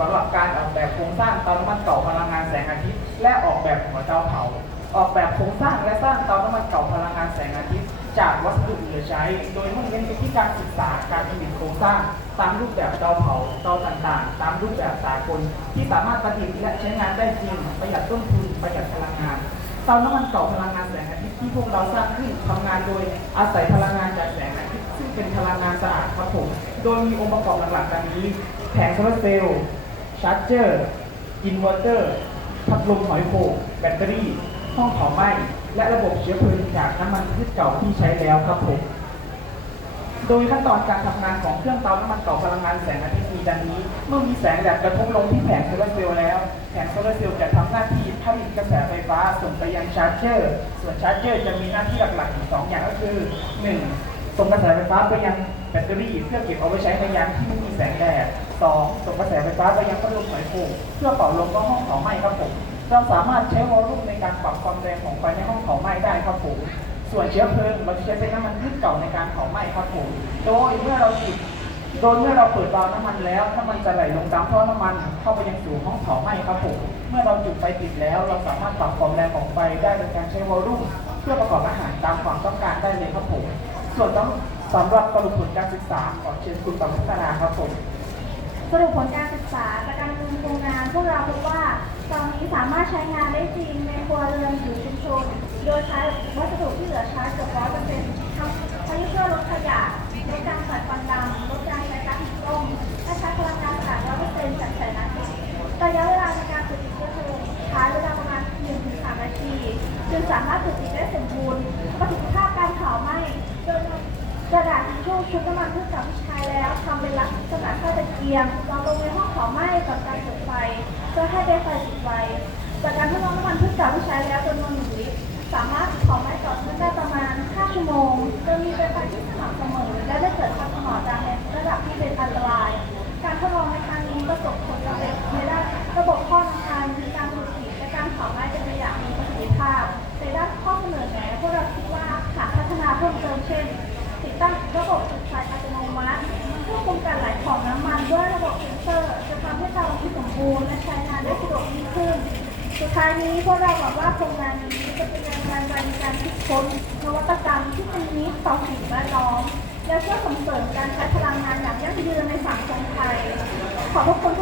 สำหรับการออกแบบโครงสร้างเตาน้ำมันเก่าพลังงานแสงอาทิตย์ และออกแบบหัวเตาเผา ออกแบบโครงสร้างและสร้างเตาน้ำมันเก่าพลังงานแสงอาทิตย์ จากวัสดุเหลือใช้ โดยมุ่งเน้นไปที่การศึกษาการผลิตโครงสร้าง ตามรูปแบบเตาเผาเตาต่างๆ ตามรูปแบบสากลที่สามารถประดิษฐ์และใช้งานได้จริงประหยัดต้นทุนประหยัดพลังงานเตาน้ำมันเก่าพลังงานแสงอาทิตย์ที่พวกเราสร้างขึ้นทำงานโดยอาศัยพลังงานจากแสงอาทิตย์ซึ่งเป็นพลังงานสะอาดครับผมโดยมีองค์ประกอบหลักๆดังนี้ แผงโซลาร์เซลล์ชาร์จเจอร์ อินเวอร์เตอร์ พัดลมหอยโข่งแบตเตอรี่ ห้องเผาไหม้ และระบบเชื้อเพลิงจากน้ำมันพืชเก่าที่ใช้แล้วครับผม โดยขั้นตอนการทำงานของเครื่องเตาน้ำมันเก่าพลังงานแสงอาทิตย์มีดังนี้ เมื่อมีแสงแดดกระทบลงที่แผงโซลาร์เซลล์แล้ว แผงโซลาร์เซลล์จะทำหน้าที่ผลิตกระแสไฟฟ้าส่งไปยังชาร์จเจอร์ ส่วนชาร์จเจอร์จะมีหน้าที่หลักๆอยู่สองอย่างก็คือ 1. ส่งกระแสไฟฟ้าไปยังแบตเตอรี่เพื่อเก็บเอาไว้ใช้ในยามที่ไม่มีแสงแดด 2. ส่งกระแสไฟฟ้าไปยังพัดลมหอยโข่งเพื่อเป่าลมก็ห้องเผาไหม้ครับผมเราสามารถใช้วอลลุ่มในการปรับความแรงของไฟในห้องเผาไหม้ได้ครับผมส่วนเชื้อเพลิงเราจะใช้เป็นน้ำมันพืชเก่าในการเผาไหม้ครับผมโดยเมื่อเราจุดโดยเมื่อเราเปิดวาล์วน้ำมันแล้วน้ำมันจะไหลลงตามท่อน้ำมัน เข้าไปยังสู่ห้องเผาไหม้ครับผมเมื่อเราจุดไฟติดแล้ว เราสามารถปรับความแรงของไฟได้โดยการใช้วอลลุ่มเพื่อประกอบอาหารตามความต้องการได้เลยครับผมส่วนสำหรับสรุปผลการศึกษาขอเชิญคุณประพัฒนาครับผม สรุปผลการศึกษาจากการดำเนินโครงงานพวกเราพบว่าตอนนี้สามารถใช้งานได้จริงในครัวเรือนหรือชุมชน โดยใช้วัสดุที่เหลือใช้เกือบร้อยเปอร์เซ็นต์ทั้งทั้งเพื่อลดขยะลดการปล่อยควันดำลดการใช้ก๊าซหุงต้มและใช้พลังงานสะอาดร้อยเปอร์เซ็นต์จากแสงอาทิตย์ระยะเวลาในการผลิตเชื้อเพลิงใช้เวลาประมาณ1-3นาทีจึงสามารถผลิตได้สมบูรณ์ประสิทธิภาพการเผาไหม้โดยกระดาษทิชชู่ชุบน้ำมันพืช เป็นลักษณะข้าตะเกียงวางลงในห้องเผาไหม้ก่อนการจุดไฟเพื่อให้ได้ไฟติดไฟจากการทดลองน้ำมันพืชเก่าที่ใช้แล้วจำนวนหนึ่งลิตรสามารถเผาไหม้ต่อเนื่องได้ประมาณ 5 ชั่วโมงโดยมีเป็นไฟที่สม่ำเสมอและได้เกิดความสมอจางในระดับที่เป็นอันตราย การทดลองในครั้งนี้ประสบผลสำเร็จในด้านระบบข้อน้ำมันมีการผลิตและการเผาไหม้เป็นไปอย่างมีประสิทธิภาพในด้านข้อเสนอแนะพวกเราคิดว่าหากพัฒนาเพิ่มเติมเช่น ระบบจุดไฟอัตโนมัติควบคุมการไหลของน้ำมันด้วยระบบเซ็นเซอร์ จะทำให้เตาที่สมบูรณ์และใช้งานได้สะดวกยิ่งขึ้น สุดท้ายนี้พวกเราหวังว่าโครงงานนี้จะเป็นแรงบันดาลใจในการคิดค้นนวัตกรรมที่เป็นมิตรต่อสิ่งแวดล้อมและช่วยส่งเสริมการใช้พลังงานอย่างยั่งยืนในสังคมไทยขอบพระคุณ